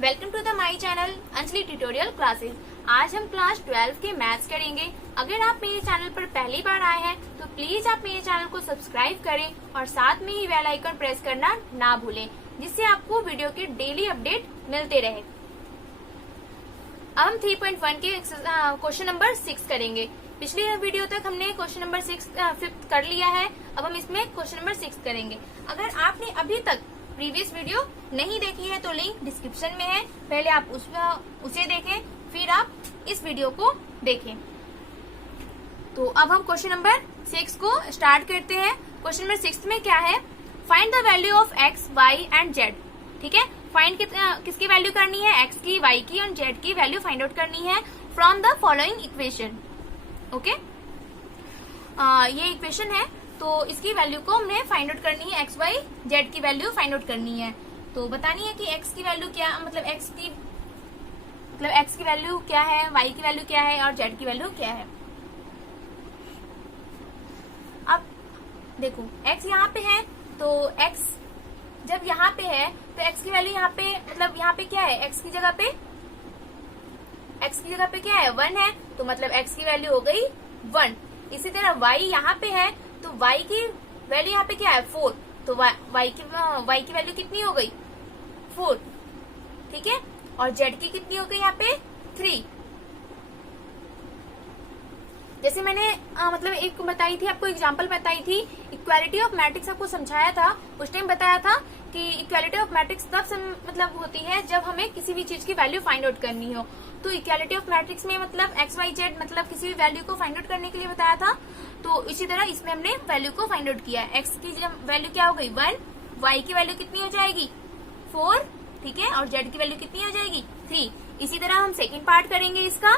Welcome to the my channel Anjali tutorial classes. आज हम class 12 के मैथ्स करेंगे। अगर आप मेरे चैनल पर पहली बार आए हैं तो प्लीज आप मेरे चैनल को सब्सक्राइब करें और साथ में ही बेल आइकन प्रेस करना ना भूलें, जिससे आपको वीडियो के डेली अपडेट मिलते रहे। अब हम 3.1 के क्वेश्चन नंबर 6 करेंगे। पिछली वीडियो तक हमने क्वेश्चन नंबर 5 कर लिया है। अब हम इसमें क्वेश्चन नंबर 6 करेंगे। अगर आपने अभी तक प्रीवियस वीडियो नहीं देखी है तो लिंक डिस्क्रिप्शन में है, पहले आप उसे देखें, फिर आप इस वीडियो को देखें। तो अब हम क्वेश्चन नंबर 6 को स्टार्ट करते हैं। क्वेश्चन नंबर 6 में क्या है? Find the value of x, y and z. ठीक है, फाइंड किसकी वैल्यू करनी है? एक्स की, वाई की और जेड की वैल्यू फाइंड आउट करनी है from the following equation. Okay, ये इक्वेशन है तो इसकी वैल्यू को हमने फाइंड आउट करनी है। एक्स, वाई, जेड की वैल्यू फाइंड आउट करनी है। तो बतानी है कि एक्स की वैल्यू क्या, मतलब एक्स की वैल्यू क्या है, वाई की वैल्यू क्या है और जेड की वैल्यू क्या है। अब देखो, एक्स यहाँ पे है तो एक्स जब यहाँ पे है तो एक्स की वैल्यू यहाँ पे, मतलब यहाँ पे क्या है? एक्स की जगह पे क्या है? 1 है, तो मतलब एक्स की वैल्यू हो गई 1। इसी तरह वाई यहाँ पे है तो वाई की वैल्यू यहाँ पे क्या है? 4, तो वाई की वैल्यू कितनी हो गई? 4। ठीक है, और जेड की कितनी हो गई यहाँ पे? 3। जैसे मैंने मतलब एक बताई थी, आपको एग्जांपल बताई थी, इक्वालिटी ऑफ मैट्रिक्स आपको समझाया था। उस टाइम बताया था कि इक्वालिटी ऑफ मैट्रिक्स तब मतलब होती है जब हमें किसी भी चीज की वैल्यू फाइंड आउट करनी हो। तो इक्वालिटी ऑफ मैट्रिक्स में मतलब एक्स, वाई, जेड, मतलब किसी भी वैल्यू को फाइंड आउट करने के लिए बताया था। तो इसी तरह इसमें हमने वैल्यू को फाइंड आउट किया है। एक्स की वैल्यू क्या हो गई? 1। वाई की वैल्यू कितनी हो जाएगी? 4। ठीक है, और जेड की वैल्यू कितनी हो जाएगी? 3। इसी तरह हम सेकेंड पार्ट करेंगे इसका।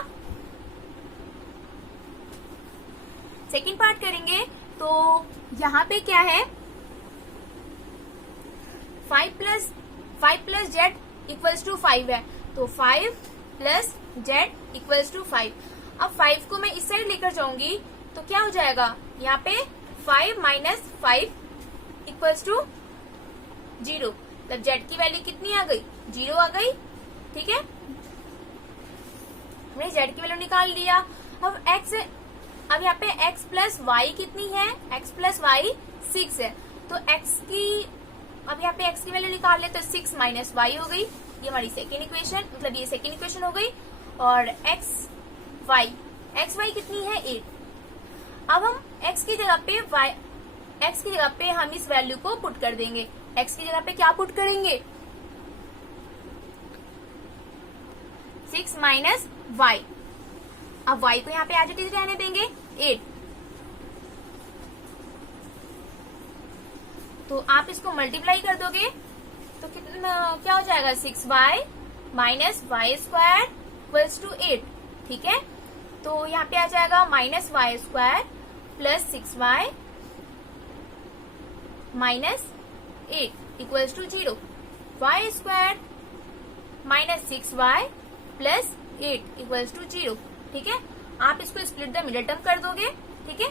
सेकेंड पार्ट करेंगे तो यहाँ पे क्या है? 5 प्लस जेड इक्वल्स टू 5 है, तो 5 प्लस जेड इक्वल्स टू 5। अब 5 को मैं इस साइड लेकर जाऊंगी तो क्या हो जाएगा? यहाँ पे 5 माइनस 5 इक्वल्स टू 0। तब जेड की वैल्यू कितनी आ गई? 0 आ गई। ठीक है, हमने जेड की वैल्यू निकाल लिया। अब यहाँ पे x प्लस वाई कितनी है? x प्लस वाई 6 है, तो x की, अब यहाँ पे x की वैल्यू निकाल ले तो 6 माइनस वाई हो गई। ये हमारी सेकेंड इक्वेशन, मतलब ये सेकेंड इक्वेशन हो गई। और x वाई कितनी है? 8। अब हम x की जगह पे हम इस वैल्यू को पुट कर देंगे। x की जगह पे क्या पुट करेंगे? 6 माइनस वाई। अब y को यहाँ पे एज इट इज रहने देंगे 8। तो आप इसको मल्टीप्लाई कर दोगे तो कितना क्या हो जाएगा? 6y minus y square equals to 8। ठीक है, तो यहाँ पे आ जाएगा minus y square plus 6y minus 8 equals to 0। Y square minus 6y plus 8 equals to 0। ठीक है, आप इसको स्प्लिट द मिडल टर्म कर दोगे। ठीक है,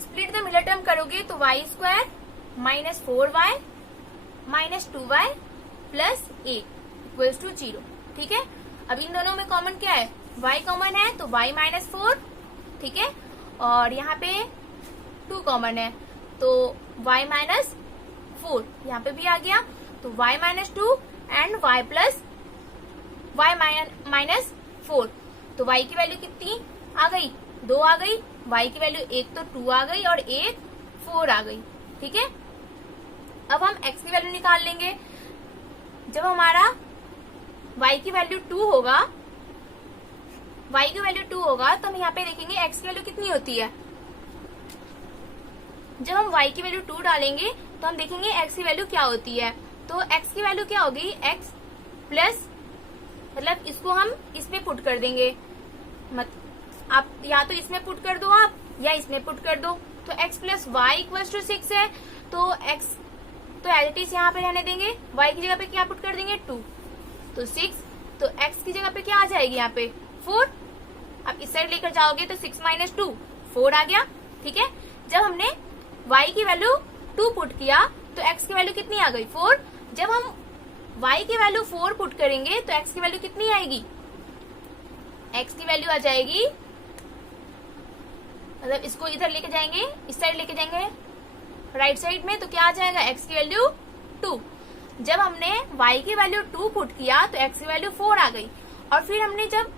स्प्लिट द मिडल टर्म करोगे तो y square minus 4y minus 2y plus 8 equals to 0। ठीक है, अब इन दोनों में कॉमन क्या है? y कॉमन है तो y माइनस 4। ठीक है, और यहाँ पे 2 कॉमन है तो y माइनस 4 यहाँ पे भी आ गया, तो y minus 2 and y plus y minus 4। तो y की वैल्यू कितनी आ गई? 2 आ गई। y की वैल्यू एक तो 2 आ गई और एक 4 आ गई। ठीक है, अब हम x की वैल्यू निकाल लेंगे। जब हमारा y की वैल्यू 2 होगा तो हम यहाँ पे देखेंगे x की वैल्यू कितनी होती है। जब हम y की वैल्यू 2 डालेंगे तो हम देखेंगे x की वैल्यू क्या होती है। तो x की वैल्यू क्या होगी? x प्लस, मतलब इसको हम इसमें पुट कर देंगे। आप या तो इसमें पुट कर दो आप, या इसमें पुट कर दो। तो x plus y equals to 6 है, तो x तो एज इट इज यहाँ पे रहने देंगे। y की जगह पे क्या पुट कर देंगे? 2, तो 6। तो x की जगह पे क्या आ जाएगी? यहाँ पे 4। अब इस साइड लेकर जाओगे तो 6 माइनस 2 4 आ गया। ठीक है, जब हमने y की वैल्यू 2 पुट किया तो x की वैल्यू कितनी आ गई? 4। जब हम y की वैल्यू 4 पुट करेंगे तो x की वैल्यू कितनी आएगी, x की वैल्यू आ जाएगी, मतलब इसको इधर लेके जाएंगे, इस साइड लेके जाएंगे राइट साइड में, तो क्या आ जाएगा, x की वैल्यू 2। जब हमने y की वैल्यू 2 पुट किया तो x की वैल्यू 4 आ गई, और फिर हमने जब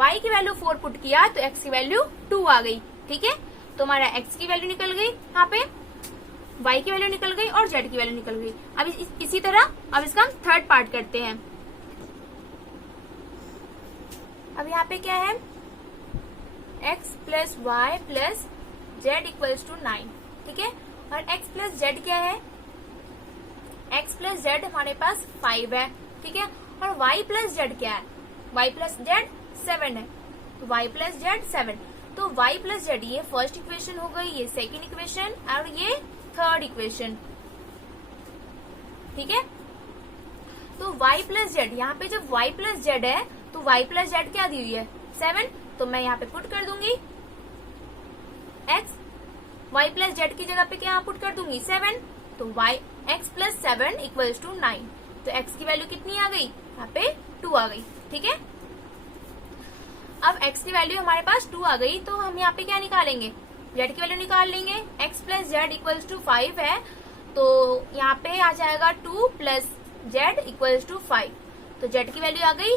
y की वैल्यू 4 पुट किया तो x की वैल्यू 2 आ गई। ठीक है, तो हमारा x की वैल्यू निकल गई, यहाँ पे y की वैल्यू निकल गई और z की वैल्यू निकल गई। अब इसी तरह अब इसका हम थर्ड पार्ट करते हैं। अब यहाँ पे क्या है, x plus y plus z equals to 9। ठीक है, और x प्लस जेड क्या है, x प्लस जेड हमारे पास 5 है। ठीक है, और y प्लस जेड क्या है, y प्लस जेड 7 है, तो y प्लस जेड 7, तो y प्लस जेड ये फर्स्ट इक्वेशन हो गई, ये सेकेंड इक्वेशन और ये थर्ड इक्वेशन। ठीक है, तो y प्लस जेड, यहाँ पे जब y प्लस जेड है तो y प्लस जेड क्या दी हुई है, 7, तो मैं यहाँ पे पुट कर दूंगी x, y प्लस जेड की जगह पे क्या पुट कर दूंगी 7, तो x प्लस 7 इक्वल्स टू 9, तो x की वैल्यू कितनी आ गई, यहाँ पे 2 आ गई। ठीक है, अब x की वैल्यू हमारे पास 2 आ गई, तो हम यहाँ पे क्या निकालेंगे, z की वैल्यू निकाल लेंगे। x plus z equals to 5 है, तो यहाँ पे आ जाएगा 2 प्लस जेड इक्वल्स टू 5, तो z की वैल्यू आ गई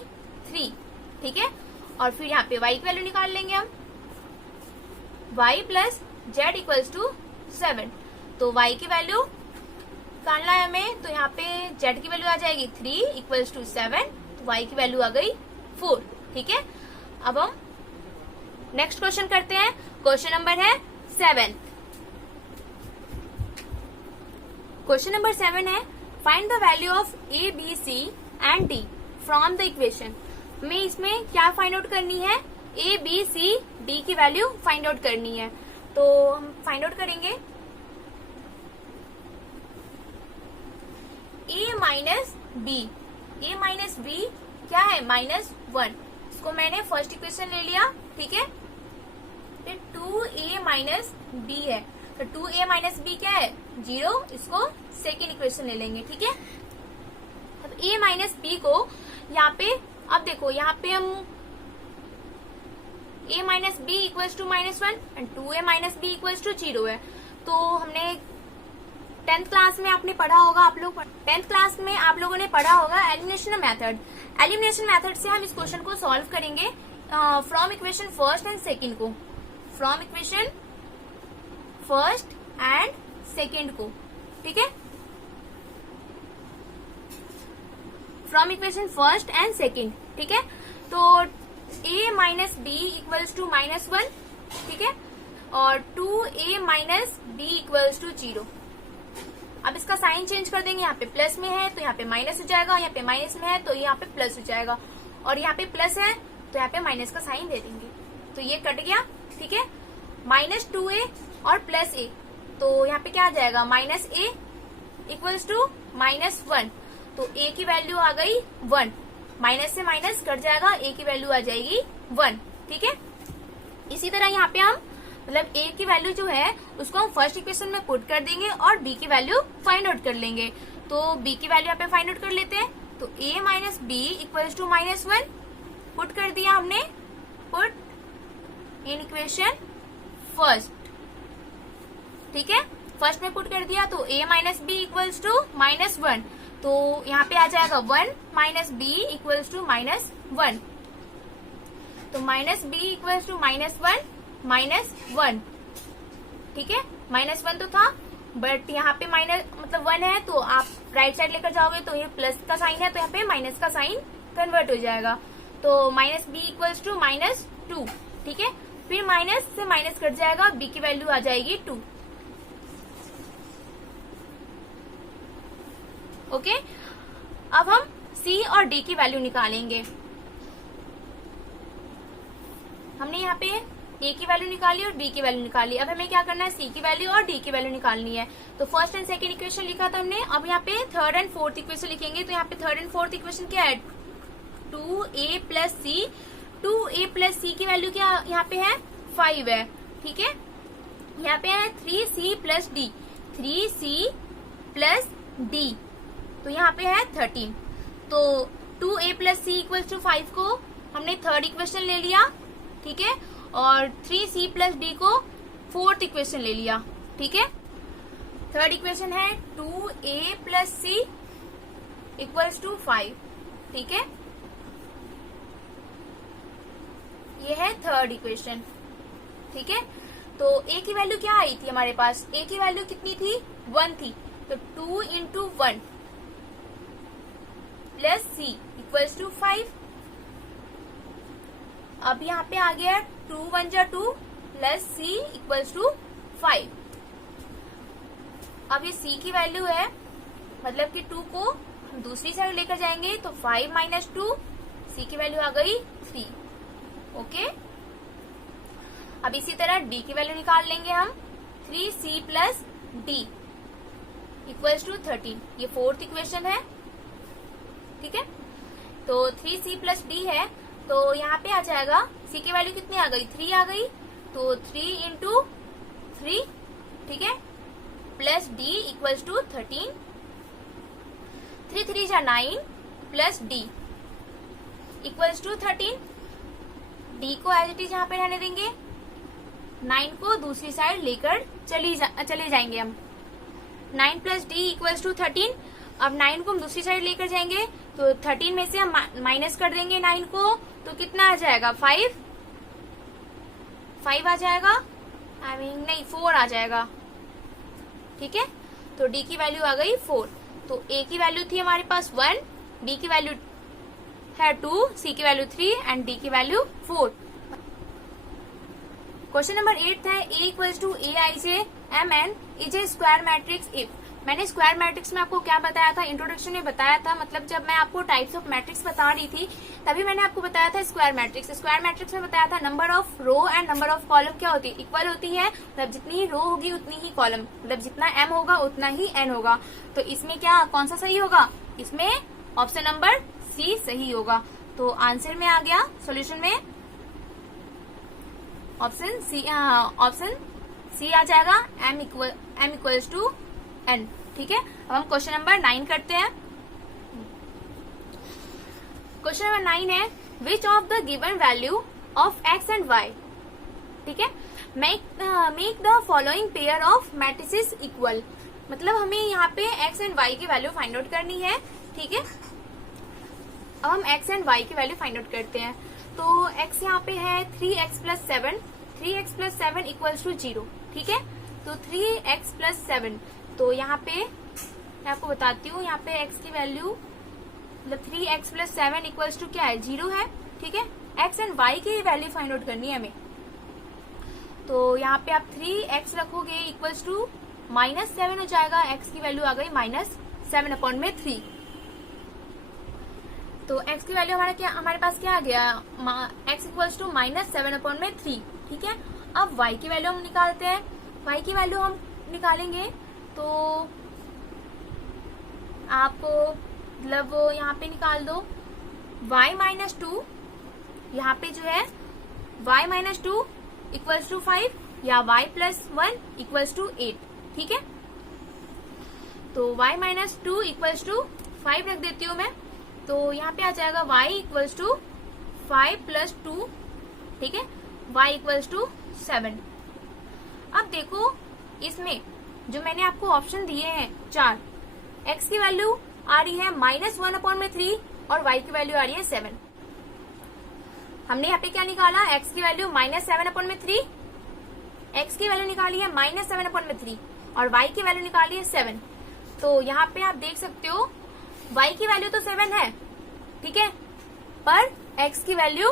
3। ठीक है, और फिर यहाँ पे y की वैल्यू निकाल लेंगे हम, y plus z equals to 7, तो y की वैल्यू निकालना है हमें, तो यहाँ पे z की वैल्यू आ जाएगी 3 इक्वल्स टू 7, तो y की वैल्यू आ गई 4। ठीक है, अब हम नेक्स्ट क्वेश्चन करते हैं। क्वेश्चन नंबर है 7। क्वेश्चन नंबर 7 है, find the value of a, b, c and d from the equation. हमें इसमें क्या फाइंड आउट करनी है, a, b, c, d की वैल्यू फाइंड आउट करनी है। तो हम फाइंड आउट करेंगे a minus b, a minus b क्या है, -1, इसको मैंने फर्स्ट इक्वेशन ले लिया। ठीक है, फिर 2a माइनस b है, तो 2a माइनस b क्या है, 0, इसको सेकेंड इक्वेशन ले लेंगे। ठीक है, अब a माइनस b को यहाँ पे, अब देखो यहाँ पे हम a minus b equals to -1 and 2a minus b equals to 0 है। तो हमने 10th क्लास में आपने पढ़ा होगा, आप लोग 10th क्लास में आप लोगों ने पढ़ा होगा एलिमिनेशन मेथड। एलिमिनेशन मेथड से हम इस क्वेश्चन को सॉल्व करेंगे from equation first and second को, from equation first and second को। ठीक है, from equation first and second. ठीक है, तो a minus B equals to -1। ठीक है, और 2a minus B equals to 0। अब इसका साइन चेंज कर देंगे, यहाँ पे प्लस में है तो यहाँ पे माइनस हो जाएगा, यहाँ पे माइनस में है तो यहाँ पे प्लस हो जाएगा, और यहाँ पे प्लस है तो यहाँ पे माइनस का साइन दे देंगे, तो ये कट गया। ठीक है, -2a और +a, तो यहाँ पे क्या आ जाएगा, -a इक्वल्स टू -1, तो a की वैल्यू आ गई 1, माइनस से माइनस कट जाएगा, a की वैल्यू आ जाएगी 1। ठीक है, इसी तरह यहाँ पे हम मतलब a की वैल्यू जो है उसको हम फर्स्ट इक्वेशन में पुट कर देंगे और b की वैल्यू फाइंड आउट कर लेंगे। तो b की वैल्यू यहाँ पे फाइंड आउट कर लेते हैं, तो a minus B equals to -1 put कर दिया हमने, पुट इन इक्वेशन फर्स्ट। ठीक है, फर्स्ट में पुट कर दिया, तो a minus B equals to -1, तो यहाँ पे आ जाएगा 1 माइनस बी इक्वल्स टू -1, तो माइनस बी इक्वल्स टू -1 ठीक है, -1 तो था, बट यहाँ पे माइनस मतलब 1 है, तो आप राइट साइड लेकर जाओगे तो ये प्लस का साइन है, तो यहाँ पे माइनस का साइन कन्वर्ट हो जाएगा, तो माइनस बी इक्वल्स टू -2। ठीक है, फिर माइनस से माइनस कट जाएगा, बी की वैल्यू आ जाएगी 2। ओके, अब हम सी और डी की वैल्यू निकालेंगे। हमने यहाँ पे ए की वैल्यू निकाली और बी की वैल्यू निकाली, अब हमें क्या करना है, सी की वैल्यू और डी की वैल्यू निकालनी है। तो फर्स्ट एंड सेकंड इक्वेशन लिखा था हमने, अब यहाँ पे थर्ड एंड फोर्थ इक्वेशन लिखेंगे। तो यहाँ पे थर्ड एंड फोर्थ इक्वेशन क्या है, 2a प्लस सी, 2a प्लस सी की वैल्यू क्या यहाँ पे है, 5 है। ठीक है, यहाँ पे है 3c plus D, 3c plus D, तो यहाँ पे है 13। तो 2a plus C equal to 5 को हमने थर्ड इक्वेशन ले लिया, ठीक है, और 3c प्लस डी को फोर्थ इक्वेशन ले लिया, ठीक है। थर्ड इक्वेशन है 2a plus C equals to 5, ठीक है, ये है थर्ड इक्वेशन, ठीक है। तो a की वैल्यू क्या आई थी हमारे पास, a की वैल्यू कितनी थी, 1 थी, तो 2 into 1 plus c equals to 5। अब यहाँ पे आ गया 2 1 जा 2 प्लस c इक्वल्स टू 5। अब ये c की वैल्यू है, मतलब कि 2 को हम दूसरी साइड लेकर जाएंगे तो 5 माइनस 2, c की वैल्यू आ गई 3, ओके। अब इसी तरह d की वैल्यू निकाल लेंगे हम, 3c plus d equals to 13, ये फोर्थ इक्वेशन है, ठीक है। तो 3c प्लस d है, तो यहाँ पे आ जाएगा c की वैल्यू कितनी आ गई, 3 आ गई, तो 3 इंटू 3, ठीक है, प्लस d इक्वल्स टू 13, 3 3 जा 9 plus d equals to 13। d को एज इट इज यहाँ पे रहने देंगे, 9 को दूसरी साइड लेकर चले जाएंगे हम, 9 प्लस d इक्वल्स टू 13। अब 9 को हम दूसरी साइड लेकर जाएंगे तो 13 में से हम माइनस कर देंगे 9 को, तो कितना आ जाएगा, 5 आ जाएगा, नहीं 4 आ जाएगा, ठीक है। तो d की वैल्यू आ गई 4। तो a की वैल्यू थी हमारे पास 1, b की वैल्यू है 2, c की वैल्यू 3 एंड d की वैल्यू 4। क्वेश्चन नंबर 8 है a equals to a i j m n is a square matrix if. मैंने स्क्वायर मैट्रिक्स में आपको क्या बताया था, इंट्रोडक्शन में बताया था, मतलब जब मैं आपको टाइप्स ऑफ मैट्रिक्स बता रही थी तभी मैंने आपको बताया था स्क्वायर मैट्रिक्स। स्क्वायर मैट्रिक्स में बताया था number of row and number of column क्या होती है, इक्वल होती है, मतलब जितनी ही रो होगी उतनी ही कॉलम, मतलब जितना m होगा उतना ही n होगा। तो इसमें क्या कौन सा सही होगा, इसमें ऑप्शन नंबर सी सही होगा। तो आंसर में आ गया सोल्यूशन में ऑप्शन सी आ जाएगा, m इक्वल्स टू n, ठीक है। अब हम क्वेश्चन नंबर 9 करते हैं। क्वेश्चन नंबर 9 है which of the given value of x and y, ठीक है, make the following pair of matrices equal. मतलब हमें यहाँ पे x एंड y की वैल्यू फाइंड आउट करनी है, ठीक है। अब हम x एंड y की वैल्यू फाइंड आउट करते हैं। तो x यहाँ पे है 3x plus 7, 3x plus 7 equals to 0, ठीक है। तो 3x प्लस 7, तो यहाँ पे मैं आपको बताती हूँ, यहाँ पे x की वैल्यू मतलब 3x प्लस 7 इक्वल्स टू क्या है, 0 है, ठीक है। x एंड y की वैल्यू फाइंड आउट करनी है हमें। तो यहाँ पे आप 3x रखोगे इक्वल्स टू -7 हो जाएगा, x की वैल्यू आ गई -7/3। तो x की वैल्यू हमारे पास क्या आ गया, x इक्वल्स टू -7/3, ठीक है। अब y की वैल्यू हम निकालते हैं। y की वैल्यू हम निकालेंगे तो आप मतलब यहाँ पे निकाल दो y माइनस 2, यहाँ पे जो है y माइनस 2 इक्वल्स टू 5 या y प्लस 1 इक्वल्स टू 8, ठीक है। तो y माइनस 2 इक्वल्स टू 5 रख देती हूँ मैं, तो यहाँ पे आ जाएगा y इक्वल्स टू 5 प्लस 2, ठीक है, y इक्वल्स टू 7। अब देखो इसमें जो मैंने आपको ऑप्शन दिए हैं 4, x की वैल्यू आ रही है -1/3 और y की वैल्यू आ रही है 7। हमने यहाँ पे क्या निकाला, x की वैल्यू -7/3, x की वैल्यू निकाली है -7/3 और y की वैल्यू निकाली है 7। तो यहाँ पे आप देख सकते हो y की वैल्यू तो 7 है, ठीक है, पर x की वैल्यू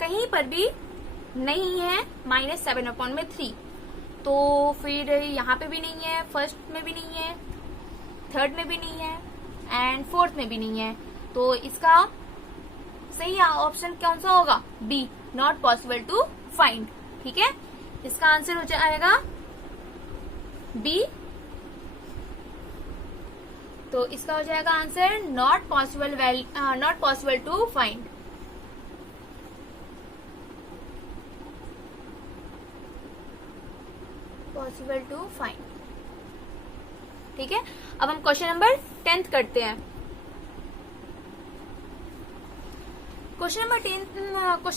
कहीं पर भी नहीं है -7/3। तो फिर यहाँ पे भी नहीं है, फर्स्ट में भी नहीं है, थर्ड में भी नहीं है एंड फोर्थ में भी नहीं है। तो इसका सही ऑप्शन कौन सा होगा, B, not possible to find, ठीक है। इसका आंसर हो जाएगा बी। तो इसका हो जाएगा answer not possible to find. Possible to find, ठीक है। अब हम क्वेश्चन नंबर 10 करते हैं। क्वेश्चन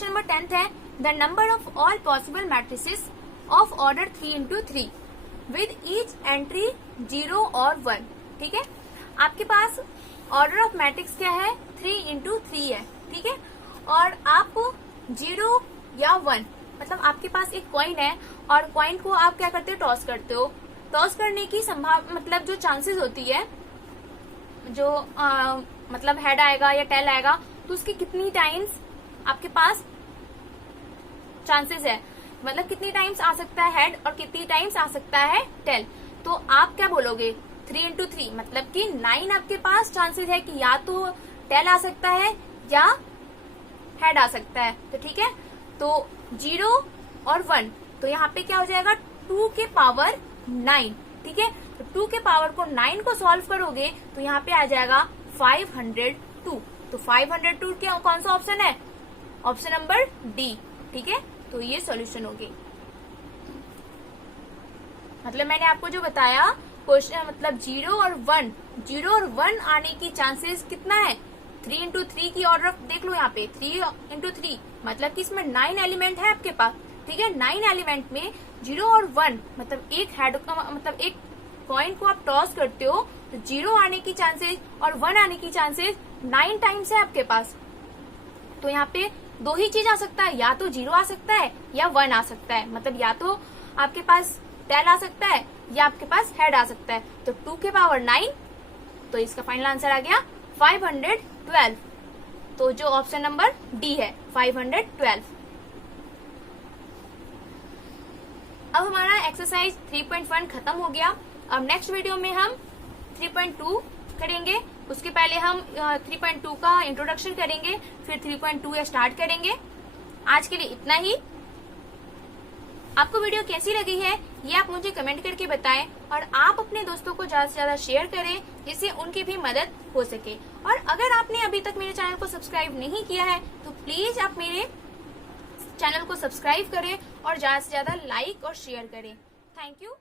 नंबर 10 है the number of all possible matrices of order 3x3 with each entry 0 और 1। ठीक है, आपके पास ऑर्डर ऑफ मैट्रिक्स क्या है, 3x3 है। ठीक है, और आप 0 या 1 मतलब आपके पास एक कॉइन है और कॉइन को आप क्या करते हो, टॉस करते हो। टॉस करने की मतलब जो चांसेस होती है, जो मतलब हेड आएगा या टेल आएगा, तो उसकी कितनी टाइम्स आपके पास चांसेस है, मतलब कितनी टाइम्स आ सकता है हेड और कितनी टाइम्स आ सकता है टेल। तो आप क्या बोलोगे, 3x3 मतलब कि 9 आपके पास चांसेस है कि या तो टेल आ सकता है या हेड आ सकता है। तो ठीक है, तो 0 और 1, तो यहाँ पे क्या हो जाएगा 2 के पावर 9। ठीक है, तो 2 के पावर को 9 को सॉल्व करोगे तो यहाँ पे आ जाएगा 502। तो 502 क्या कौन सा ऑप्शन है, ऑप्शन नंबर डी। ठीक है, तो ये सॉल्यूशन होगी। मतलब मैंने आपको जो बताया क्वेश्चन, मतलब 0 और 1 आने की चांसेस कितना है, 3x3 की ऑर्डर देख लो यहाँ पे 3x3 मतलब कि इसमें 9 एलिमेंट है आपके पास। ठीक है, 9 एलिमेंट में 0 और 1 मतलब एक हेड का मतलब एक कॉइन को आप टॉस करते हो तो 0 आने की चांसेस और 1 आने की चांसेस 9 टाइम्स है आपके पास। तो यहाँ पे दो ही चीज आ सकता है, या तो 0 आ सकता है या 1 आ सकता है। मतलब या तो आपके पास टेल आ सकता है या आपके पास हेड आ सकता है। तो 2 के पावर 9, तो इसका फाइनल आंसर आ गया 512। तो जो ऑप्शन नंबर डी है 512। अब हमारा एक्सरसाइज 3.1 खत्म हो गया। अब नेक्स्ट वीडियो में हम 3.2 करेंगे। उसके पहले हम 3.2 का इंट्रोडक्शन करेंगे, फिर 3.2 स्टार्ट करेंगे। आज के लिए इतना ही। आपको वीडियो कैसी लगी है ये आप मुझे कमेंट करके बताएं और आप अपने दोस्तों को ज्यादा से ज्यादा शेयर करें जिससे उनकी भी मदद हो सके। और अगर आपने अभी तक मेरे चैनल को सब्सक्राइब नहीं किया है तो प्लीज आप मेरे चैनल को सब्सक्राइब करें और ज्यादा से ज्यादा लाइक और शेयर करें। Thank you.